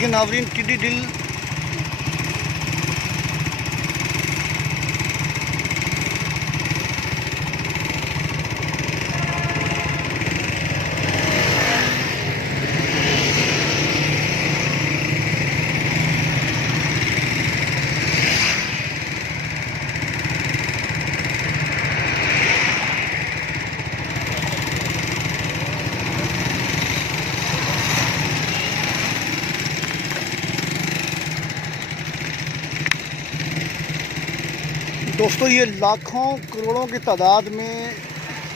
देखिए नाज़रीन, टिड्डी दिल दोस्तों, ये लाखों करोड़ों की तादाद में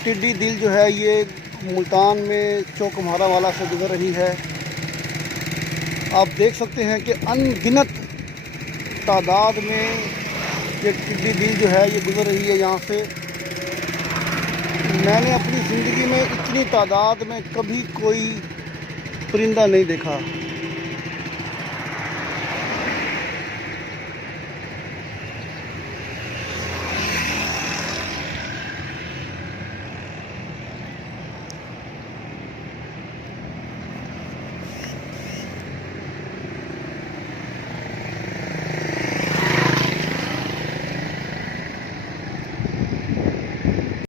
टिड्डी दिल जो है ये मुल्तान में चौकम्हारा वाला से गुजर रही है। आप देख सकते हैं कि अनगिनत तादाद में ये टिड्डी दिल जो है ये गुजर रही है यहाँ से। मैंने अपनी ज़िंदगी में इतनी तादाद में कभी कोई परिंदा नहीं देखा।